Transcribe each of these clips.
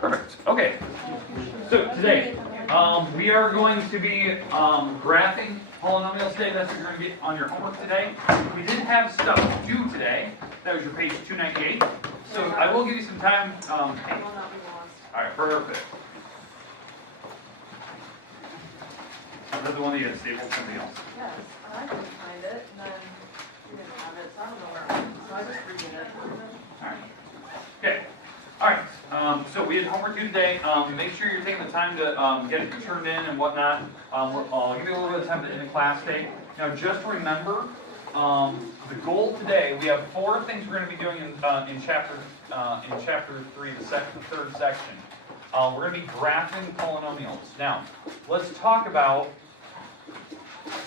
Perfect. Okay. So today, we are going to be graphing polynomials today. That's what you're going to get on your homework today. We did have stuff due today. That was your page 298. So I will give you some time. It will not be lost. All right, perfect. That's the one that you had stapled something else. Yes, I couldn't find it, and then you didn't have it, so I don't know where it went. So I just redid it. All right. Okay. All right. So we had homework due today. Make sure you're taking the time to get it turned in and whatnot. I'll give you a little bit of time to end the class day. Now, just remember, the goal today. We have 4 things we're going to be doing in chapter 3, the third section. We're going to be graphing polynomials. Now, let's talk about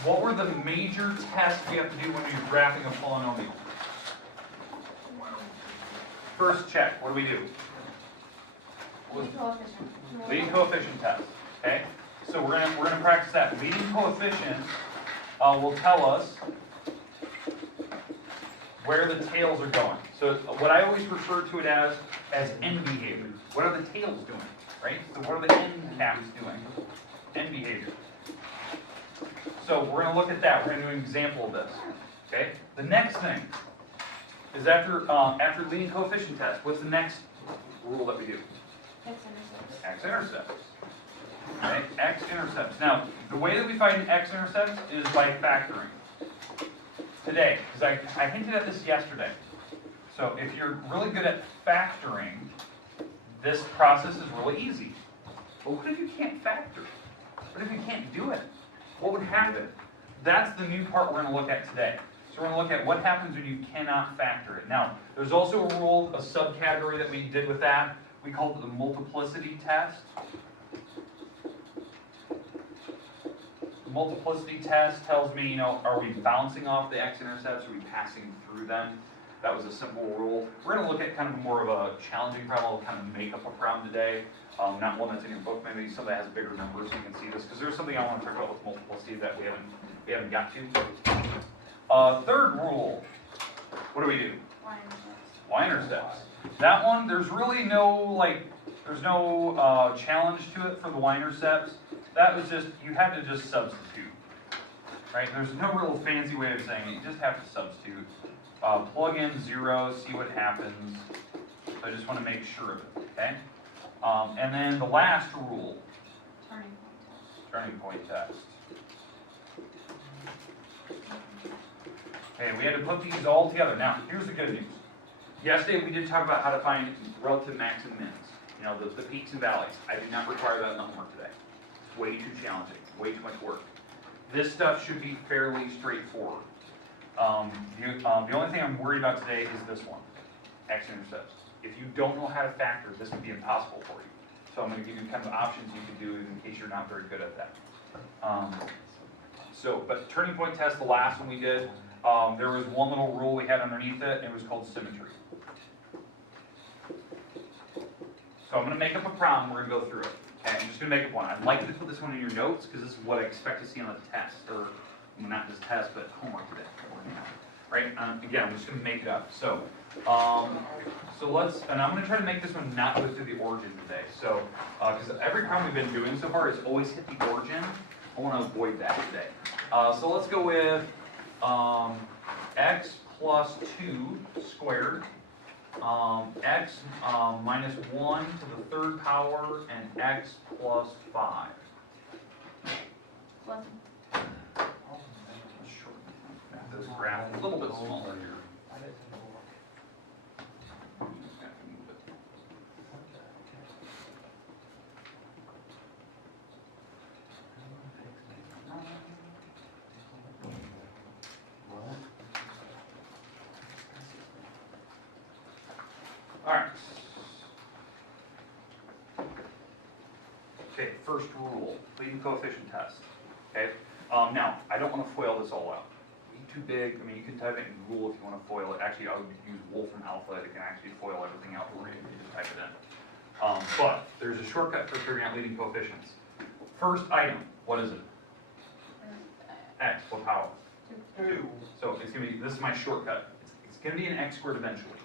what were the major tests we have to do when we're graphing a polynomial. First check. What do we do? Leading coefficient test. Okay. So we're gonna practice that. Leading coefficient will tell us where the tails are going. So what I always refer to it as end behavior. What are the tails doing? Right? So what are the end caps doing? End behavior. So we're going to look at that. We're going to do an example of this. Okay? The next thing is after leading coefficient test, what's the next rule that we do? X-intercepts. X-intercepts. Okay? X-intercepts. Now, the way that we find X-intercepts is by factoring. Today, because I hinted at this yesterday. So if you're really good at factoring, this process is really easy. But what if you can't factor? What if you can't do it? What would happen? That's the new part we're going to look at today. So we're going to look at what happens when you cannot factor it. Now, there's also a rule, a subcategory that we did with that. We called it the multiplicity test. The multiplicity test tells me, are we bouncing off the x-intercepts? Are we passing through them? That was a simple rule. We're going to look at kind of more of a challenging problem. We'll kind of make up a problem today. Not one that's in your book, maybe something that has bigger numbers so you can see this. Because there's something I want to talk about with multiplicity that we haven't got to. Third rule. What do we do? Y-intercepts. That one, there's really no there's no challenge to it for the y-intercepts. That was just, you had to just substitute. Right? There's no real fancy way of saying it. You just have to substitute. Plug in 0, see what happens. So I just want to make sure of it, okay? And then the last rule. Turning point test. Okay, we had to put these all together. Now, here's the good news. Yesterday we did talk about how to find relative max and mins. The peaks and valleys. I do not require that in the homework today. It's way too challenging, way too much work. This stuff should be fairly straightforward. The only thing I'm worried about today is this one, X-intercepts. If you don't know how to factor, this would be impossible for you. So I'm going to give you kind of options you can do in case you're not very good at that. But turning point test, the last one we did, there was one little rule we had underneath it, and it was called symmetry. So I'm going to make up a problem, we're going to go through it. Okay, I'm just going to make up one. I'd like you to put this one in your notes, because this is what I expect to see on the test, or not this test, but homework today. Right? Again, I'm just going to make it up. So let's, and I'm going to try to make this one not go through the origin today. So, because every problem we've been doing so far has always hit the origin. I want to avoid that today. So let's go with x plus 2 squared, x minus 1 to the 3rd power, and x plus 5. This graph a little bit smaller here. All right. Okay, first rule, leading coefficient test. Okay. Now, I don't want to FOIL this all out. Too big. I mean, you can type it in Google if you want to FOIL it. Actually, I would use Wolfram Alpha. It can actually FOIL everything out for you. You just type it in. But there's a shortcut for figuring out leading coefficients. First item, what is it? X. What power? 2. So it's going to be, this is my shortcut. It's going to be an x squared eventually.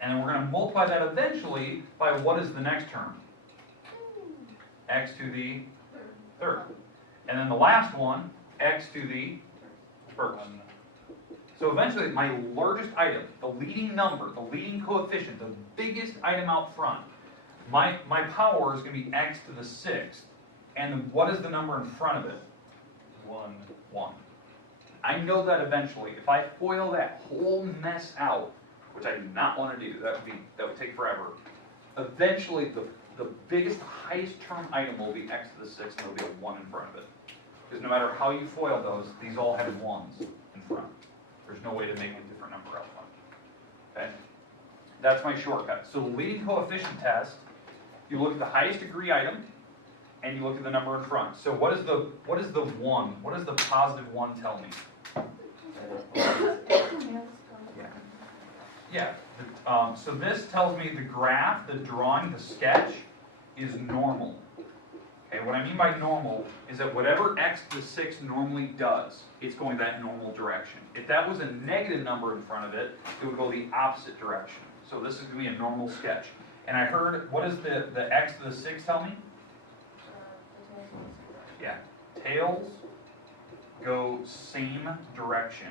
And then we're going to multiply that eventually by what is the next term? x to the third. And then the last one, x to the first. So eventually, my largest item, the leading number, the leading coefficient, the biggest item out front, my power is going to be x to the sixth. And then what is the number in front of it? 1. 1. I know that eventually, if I FOIL that whole mess out, which I do not want to do, that would take forever. Eventually, the biggest, highest term item will be x to the sixth, and there'll be a 1 in front of it. Because no matter how you FOIL those, these all have 1s in front. There's no way to make a different number out front. Okay? That's my shortcut. So the leading coefficient test, you look at the highest degree item, and you look at the number in front. So what is the 1? What does the positive 1 tell me? Yeah. So this tells me the graph, the drawing, the sketch is normal. Okay, what I mean by normal is that whatever x to the sixth normally does, it's going that normal direction. If that was a negative number in front of it, it would go the opposite direction. So this is going to be a normal sketch. And I heard, what does the x to the sixth tell me? Yeah, tails go same direction.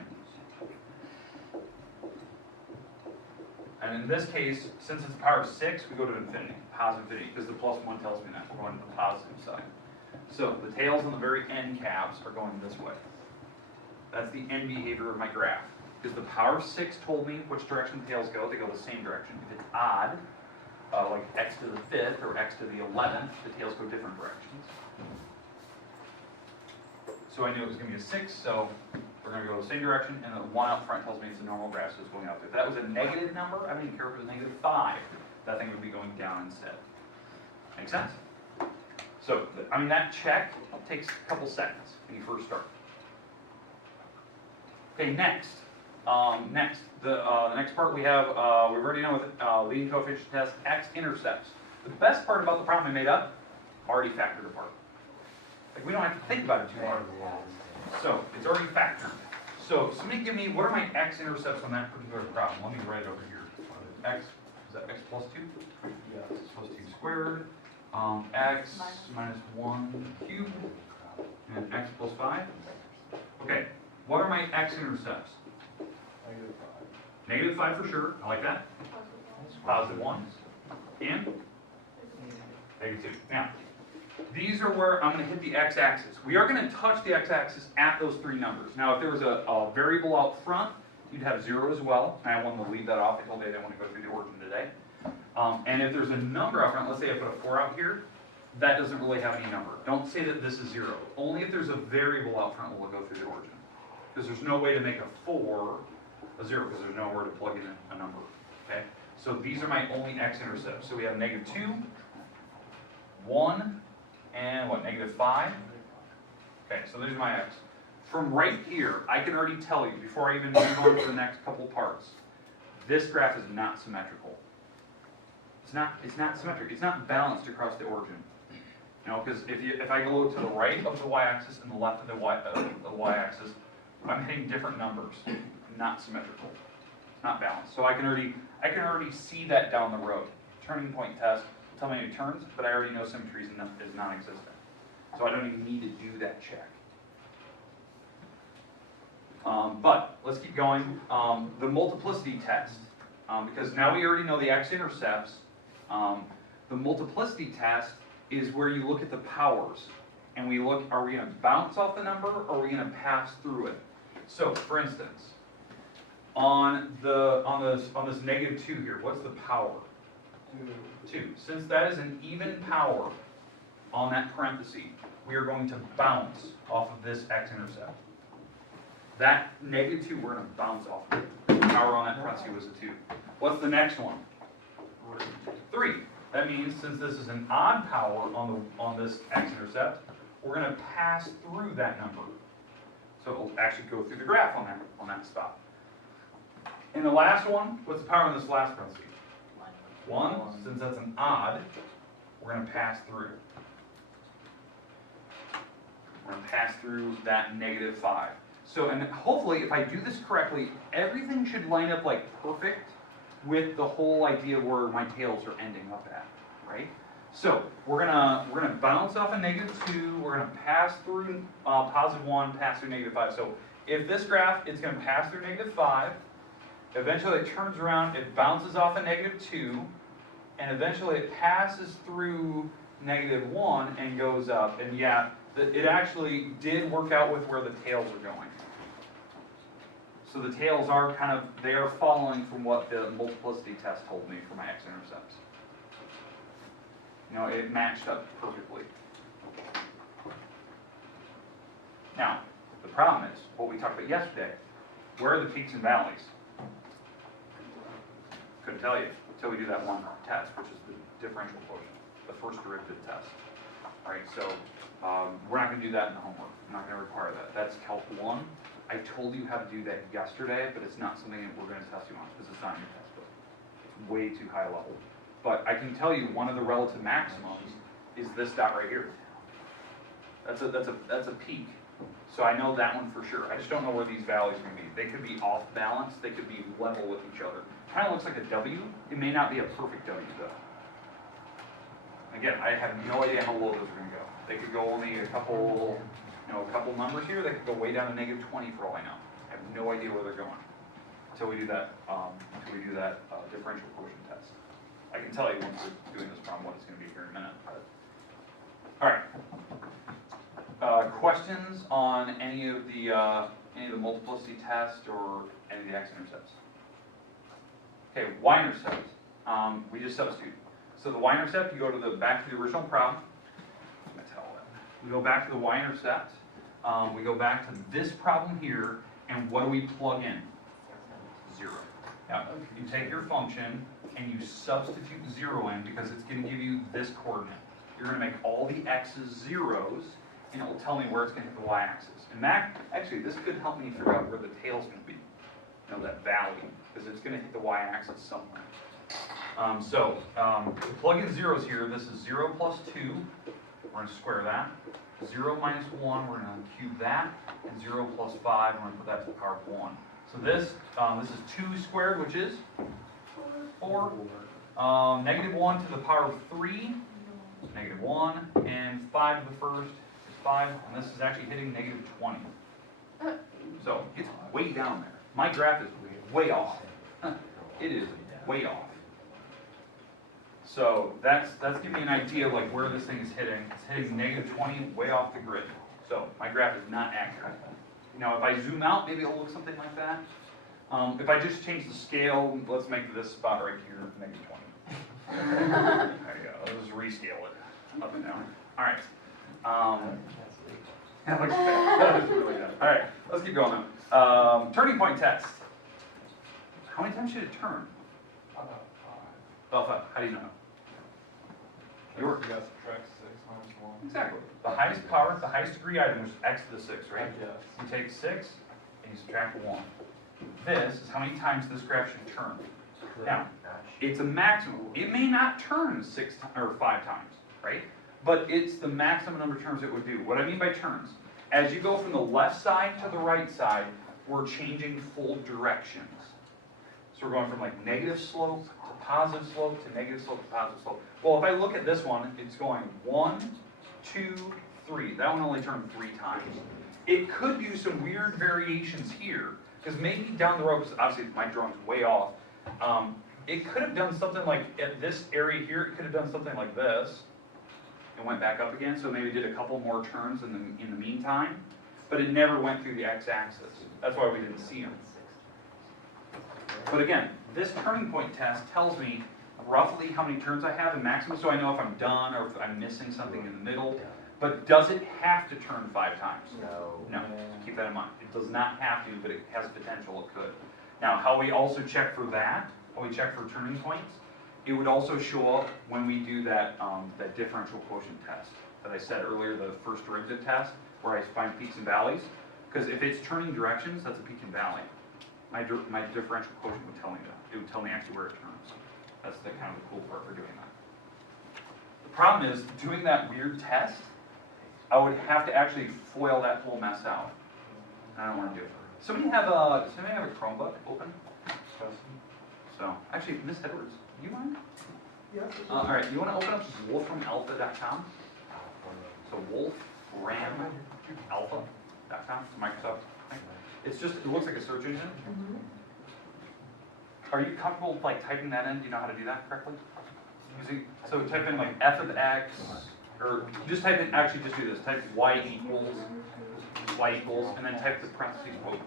And in this case, since it's power of 6, we go to infinity, positive infinity, because the plus 1 tells me that. We're going to the positive side. So the tails on the very end caps are going this way. That's the end behavior of my graph. Because the power of 6 told me which direction the tails go, they go the same direction. If it's odd, like x to the 5th or x to the 11th, the tails go different directions. So I knew it was going to be a 6, so we're going to go the same direction, and the 1 out front tells me it's a normal graph, so it's going out there. If that was a negative number, I wouldn't care if it was negative 5. That thing would be going down instead. Make sense? So, I mean, that check takes a couple seconds when you first start. Okay, next. The next part we have, we've already know with leading coefficient test, X-Intercepts. The best part about the problem I made up, already factored apart. Like, we don't have to think about it too hard. So, it's already factored. So, somebody give me, what are my x-intercepts on that particular problem? Let me write it over here. X, is that x plus 2? Yeah. X plus 2 squared. X minus 1 cubed. And x plus 5. Okay, what are my x-intercepts? -5. -5 for sure. I like that. Positive 1. And? -2. Now, these are where I'm going to hit the x-axis. We are going to touch the x-axis at those 3 numbers. Now, if there was a variable out front, you'd have 0 as well. And I wanted to leave that off. I told you I didn't want to go through the origin today. And if there's a number out front, let's say I put a 4 out here, that doesn't really have any number. Don't say that this is 0. Only if there's a variable out front will it go through the origin. Because there's no way to make a 4 a 0, because there's nowhere to plug in a number. Okay? So these are my only x-intercepts. So we have -2, 1, and what, -5? Okay, so there's my x. From right here, I can already tell you, before I even move on to the next couple parts, this graph is not symmetrical. It's not symmetric. It's not balanced across the origin. You know, because if I go to the right of the y-axis and the left of the y-axis, I'm hitting different numbers. Not symmetrical. It's not balanced. So I can already see that down the road. Turning point test will tell me it turns, but I already know symmetry is non-existent. So I don't even need to do that check. But let's keep going. The multiplicity test, because now we already know the x-intercepts. The multiplicity test is where you look at the powers, and we look: are we going to bounce off the number, or are we going to pass through it? So, for instance, on this -2 here, what's the power? 2. Since that is an even power on that parenthesis, we are going to bounce off of this x-intercept. That -2, we're going to bounce off of it. The power on that parenthesis was a 2. What's the next one? 3. That means since this is an odd power on this x-intercept, we're going to pass through that number. So it'll actually go through the graph on that spot. And the last one, what's the power on this last parenthesis? 1. Since that's an odd, we're going to pass through. We're going to pass through that -5. So, and hopefully, if I do this correctly, everything should line up like perfect with the whole idea where my tails are ending up at, right? So we're gonna bounce off a -2. We're gonna pass through +1, pass through -5. So if this graph, it's gonna pass through -5. Eventually, it turns around. It bounces off a -2, and eventually it passes through -1 and goes up. And yeah, it actually did work out with where the tails are going. So the tails are they are following from what the multiplicity test told me for my X-intercepts. It matched up perfectly. Now, the problem is, what we talked about yesterday, where are the peaks and valleys? Couldn't tell you until we do that one test, which is the differential quotient, the first derivative test. All right, so we're not going to do that in the homework. I'm not going to require that. That's Calc 1. I told you how to do that yesterday, but it's not something that we're going to test you on because it's not in your textbook. It's way too high level. But I can tell you one of the relative maximums is this dot right here. That's a peak. So I know that one for sure. I just don't know where these values are going to be. They could be off balance. They could be level with each other. Kind of looks like a W. It may not be a perfect W though. Again, I have no idea how low those are going to go. They could go only a couple numbers here. They could go way down to -20 for all I know. I have no idea where they're going until we do that. Differential quotient test. I can tell you once we're doing this problem what it's going to be here in a minute. All right. Questions on any of the multiplicity test or any of the X-intercepts? Okay, Y-intercept. We just substitute. So the Y-intercept, you go back to the original problem. We go back to the Y-intercept. We go back to this problem here, and what do we plug in? 0. Now, you take your function and you substitute 0 in because it's going to give you this coordinate. You're going to make all the x's zeros, and it will tell me where it's going to hit the y-axis. And actually, this could help me figure out where the tail's going to be. That valley, because it's going to hit the y-axis somewhere. To plug in zeros here, this is 0 plus 2. We're going to square that. 0 minus 1, we're going to cube that. And 0 plus 5, we're going to put that to the power of 1. So this is 2 squared, which is 4. -1 to the power of 3, -1. And 5 to the first is 5. And this is actually hitting -20. So it's way down there. My graph is way off. It is way off. So that's giving me an idea of like where this thing is hitting. It's hitting -20, way off the grid. So my graph is not accurate. Now if I zoom out, maybe it'll look something like that. If I just change the scale, let's make this spot right here -20. There you go. Let's just rescale it up and down. All right. That looks bad. That looks really bad. All right, let's keep going now. Turning point test. How many times should it turn? About 5. About 5. How do you know? You got to subtract 6 minus 1. Exactly. The highest power, the highest degree item is x to the 6, right? Yes. You take 6 and you subtract 1. This is how many times this graph should turn. Now, it's a maximum. It may not turn 5 times, right? But it's the maximum number of turns it would do. What I mean by turns, as you go from the left side to the right side, we're changing full directions. So we're going from like negative slope to positive slope to negative slope to positive slope. Well, if I look at this one, it's going 1, 2, 3. That one only turned 3 times. It could do some weird variations here, because maybe down the road, because obviously my drawing's way off, it could have done something like at this area here, it could have done something like this, and went back up again, so maybe did a couple more turns in the meantime, but it never went through the x-axis. That's why we didn't see them. But again, this turning point test tells me roughly how many turns I have in maximum, so I know if I'm done or if I'm missing something in the middle. But does it have to turn 5 times? No. No. Keep that in mind. It does not have to, but it has potential it could. Now, how we also check for that, how we check for turning points, it would also show up when we do that differential quotient test that I said earlier, the first derivative test, where I find peaks and valleys. Because if it's turning directions, that's a peak and valley. My differential quotient would tell me that. It would tell me actually where it turns. That's the kind of the cool part for doing that. The problem is, doing that weird test, I would have to actually foil that whole mess out. I don't want to do it. Does somebody have a Chromebook open? So, actually, Miss Edwards, do you mind? Yes. All right, you want to open up wolframalpha.com? So wolframalpha.com, it's a Microsoft thing. It's just, it looks like a search engine. Mhm. Are you comfortable like typing that in? Do you know how to do that correctly? So type in like f of x, or just type in, actually just do this, type y equals, and then type the parentheses quote.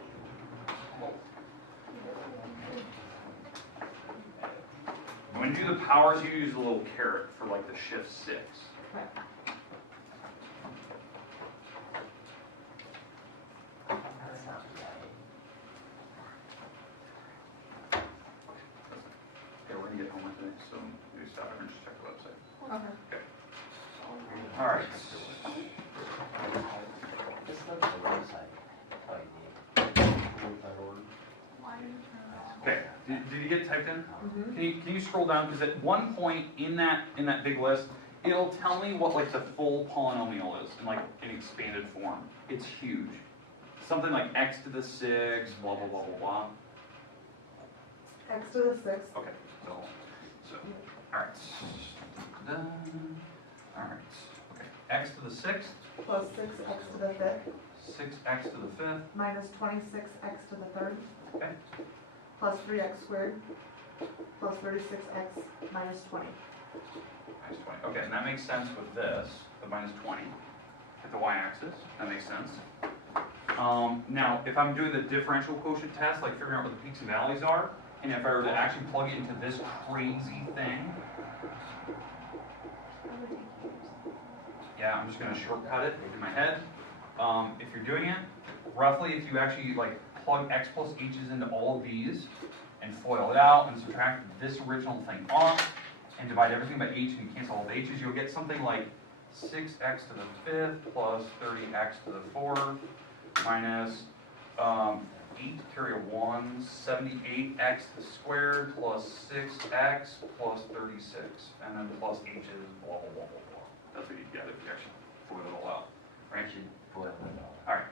When you do the powers, you use a little caret for like the shift 6. Okay. Okay, we're gonna get homework today, so maybe stop here and just check the website. Okay. Okay. All right. Just look at the website. Oh, Okay. Did you get it typed in? Mhm. Can you scroll down? Because at one point in that big list, it'll tell me what like the full polynomial is in like an expanded form. It's huge. Something like x to the 6, blah blah blah blah blah. X to the 6. Okay. So all right. Done. All right. Okay. X to the 6th, Plus 6x to the 5th. 6x to the 5th. Minus 26x to the 3rd. Okay. Plus 3x squared. Plus 36x minus 20. Minus 20. Okay, and that makes sense with this, the minus 20 at the y-axis. That makes sense. Now, if I'm doing the differential quotient test, like figuring out what the peaks and valleys are, and if I were to actually plug it into this crazy thing, yeah, I'm just going to shortcut it in my head. If you're doing it, roughly, if you actually like plug x plus h's into all of these and FOIL it out and subtract this original thing off and divide everything by h and cancel all the h's, you'll get something like 6x to the 5th plus 30x to the 4th minus 8 carry a 1, 78x to the squared plus 6x plus 36, and then plus h's, blah, blah, blah, blah, blah. That's what you get if you actually FOIL it all out, right? boy, oh, All right.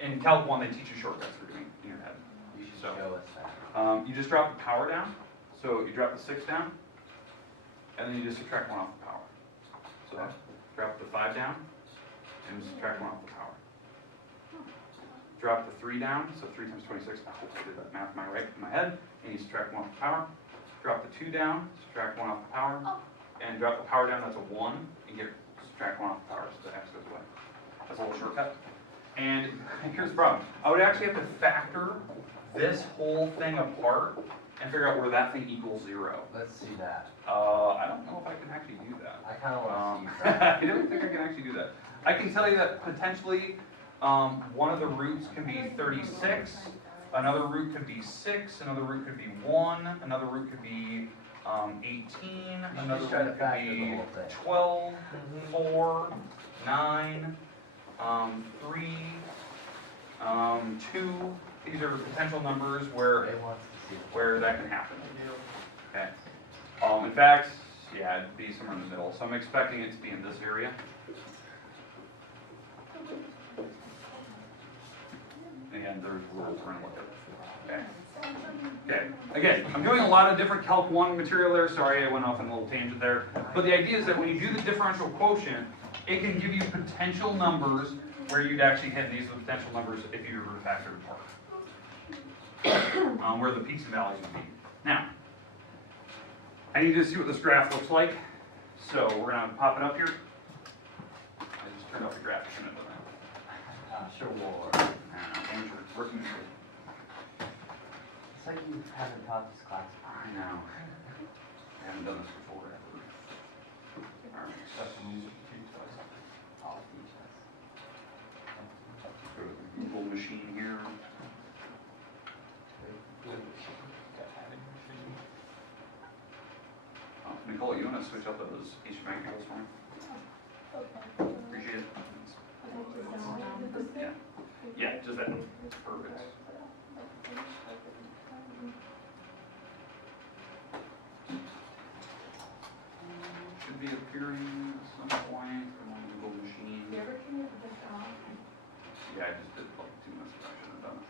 In Calc 1, they teach you shortcuts for doing in your head. you should So, show us that. you just drop the power down. So you drop the 6 down, and then you just subtract 1 off the power. So drop the 5 down, and subtract 1 off the power. Drop the 3 down, so 3 times 26, I hope I did that math in my head, and you subtract 1 off the power. Drop the 2 down, subtract 1 off the power, and drop the power down, that's a 1, and subtract 1 off the power, so the x goes away. That's a little shortcut. And here's the problem. I would actually have to factor this whole thing apart and figure out where that thing equals 0. Let's see that. I don't know if I can actually do that. I kind of want to see that. I don't think I can actually do that. I can tell you that potentially one of the roots can be 36, another root could be 6, another root could be 1, another root could be 18, another just try to root could factor the be whole thing. 12, 4, 9, 3, 2. These are potential numbers where Ray wants to see it. where that can happen. Okay. In fact, yeah, it'd be somewhere in the middle. So I'm expecting it to be in this area. Again, there's rules we're gonna look at. Okay. Okay. Again, I'm doing a lot of different Calc 1 material there. Sorry, I went off on a little tangent there. But the idea is that when you do the differential quotient, it can give you potential numbers where you'd actually hit. These are the potential numbers if you were to factor it apart. Where the peaks and valleys would be. Now, I need to see what this graph looks like. So we're going to pop it up here. I just turned off the graph. Shouldn't have done that. Sure will. Amateur working. It's like you haven't taught this class. I know. I haven't done this before ever. All right. That's the music teach us. I'll teach us. Go to the Google machine here. Nicole, you want to switch up those HVAC cables for me? Appreciate it. Yeah. Yeah, just that. Perfect. Should be appearing at some point from on Google machine. Yeah, I just did like 2 minutes ago. I shouldn't have done it.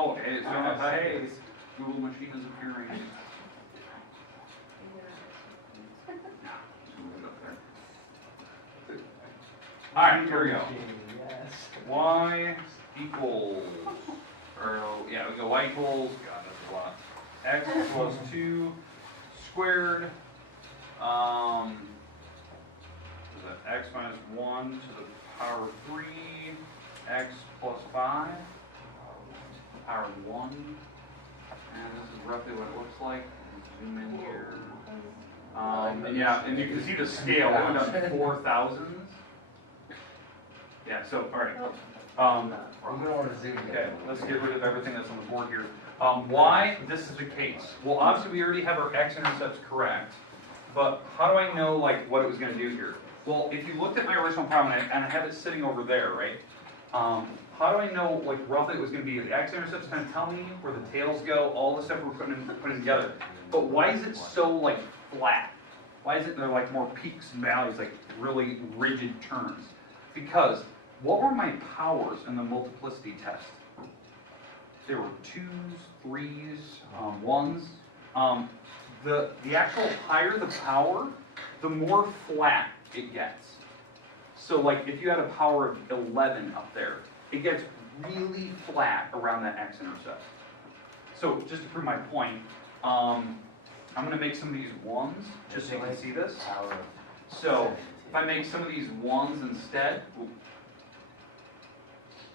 Oh, hey, it's hey, Google machine is appearing. Alright, here we go. Yes. Y equals, or yeah, we go y equals, God, that's a lot. X equals 2 squared, is that x minus 1 to the power of 3, x plus 5, power of 1, and this is roughly what it looks like. Zoom in here. Yeah, and you can see the scale, it went up 4 thousandths. Yeah, so, all right. I'm gonna want to zoom in. Okay, let's get rid of everything that's on the board here. Why this is the case? Well, obviously we already have our x-intercepts correct, but how do I know like what it was going to do here? Well, if you looked at my original problem and I have it sitting over there, right? How do I know like roughly it was going to be? The x-intercepts kind of tell me where the tails go, all the stuff we're putting together. But why is it so like flat? Why is it there like more peaks and valleys, like really rigid terms? Because what were my powers in the multiplicity test? There were 2s, 3s, 1s. The actual higher the power, the more flat it gets. So like if you had a power of 11 up there, it gets really flat around that x-intercept. So just to prove my point, I'm going to make some of these 1s, just so you can see this. So if I make some of these 1s instead,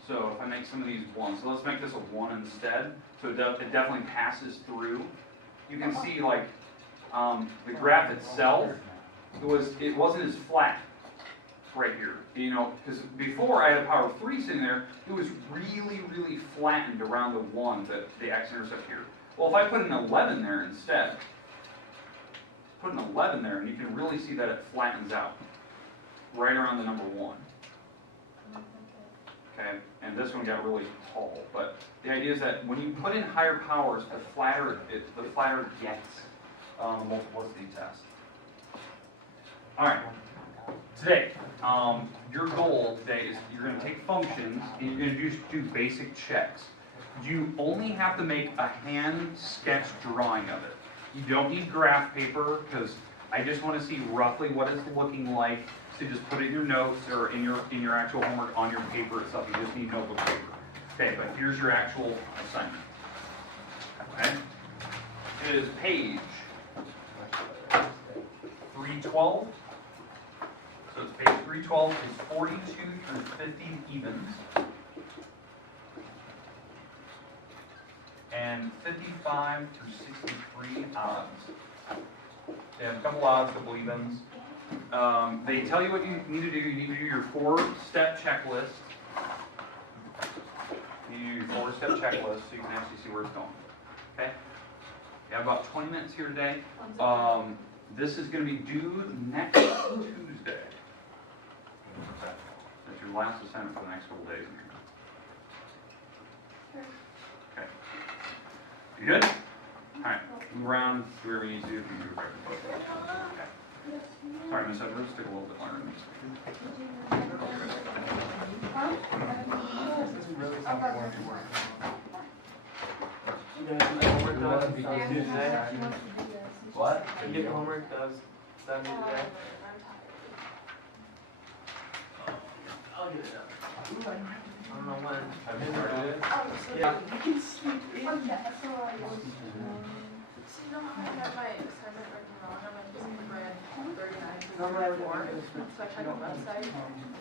so if I make some of these 1s, so let's make this a 1 instead, so it definitely passes through. You can see like the graph itself, it wasn't as flat right here, you know, because before I had a power of 3 sitting there, it was really, really flattened around the 1, the x-intercept here. Well, if I put an 11 there instead, put an 11 there, and you can really see that it flattens out right around the number 1. Okay, and this one got really tall, but the idea is that when you put in higher powers, the flatter it gets on the multiplicity test. All right, today, your goal today is you're going to take functions and you're going to just do basic checks. You only have to make a hand sketch drawing of it. You don't need graph paper because I just want to see roughly what it's looking like. So just put it in your notes or in your actual homework on your paper itself. You just need notebook paper. Okay, but here's your actual assignment. Okay? It is page 312. So it's page 312 is 42 through 50 evens. And 55 through 63 odds. They have a couple odds, a couple evens. They tell you what you need to do. You need to do your 4-step checklist. You do your 4-step checklist so you can actually see where it's going. Okay? You have about 20 minutes here today. This is going to be due next Tuesday. That's your last assignment for the next couple days. Okay. You good? Alright, move around, do whatever you need to do. Okay. Sorry, Miss Edwards, took a little bit longer than What? You get homework done today? I'll get it done. I don't know when. Have you started it? Yeah. You can sleep in. So you know how I have my assignment written wrong? I'm like, just read 39 to 44. So I checked the website. It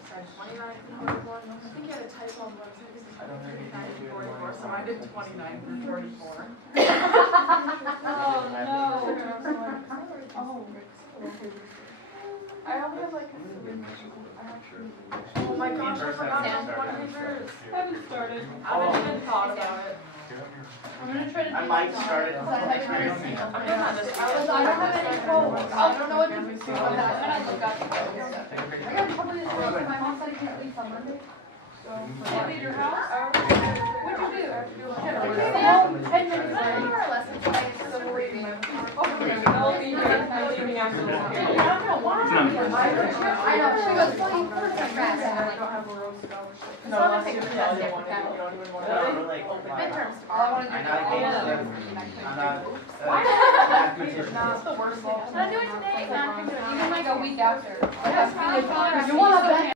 said 29 to 44. I think you had a typo on the website. It said 39 to 44. So I did 29 through 44. Oh, I only have like oh my gosh, I forgot one papers. I haven't started. I haven't even thought about it. I'm gonna try to do I might that start it. tomorrow. I'm not this. I don't have any quotes. I don't know what to do with about that. When I look up the quotes. I got a couple of days ago, my mom said I can't leave on Monday. So, I'll be at your house. what'd you do? I came home 10 minutes late. So we're waiting. I'll be here. I'm leaving after this. I don't know why. It's not- I know, she goes, well, you first got fast. I don't have a road scholarship. So I'm gonna pick the test different kind of. Midterms tomorrow. I I'm not against I'm not, mathematician. I'm not doing it today, man. You can like a week after. That's fine. You wanna bet